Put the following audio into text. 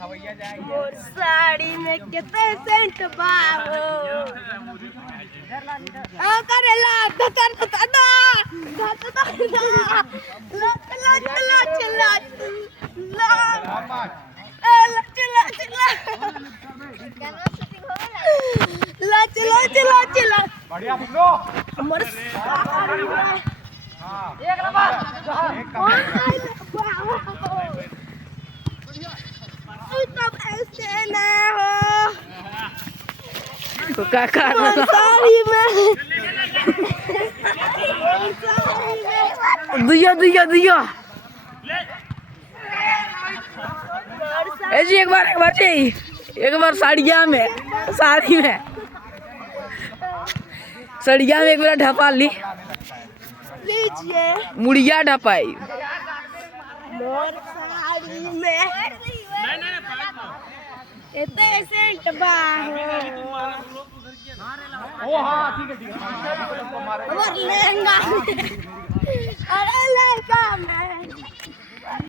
मोर साड़ी में कितने सेंट बाहो आ करेला धकर धदा धदा ला चला चला चला ला चला चला ला चला चला चला बढ़िया पकड़ो मोर साड़ी में एक नंबर तब ऐसे ना हो तो काका साड़ी में दिया दिया दिया ऐसी एक बार जी एक बार साड़िया में एक बार ढपा ली लीजिए मुड़िया ढपाई मोर साड़ी में इतने सेंट बाहो ओ हाँ ठीक है और लहंगा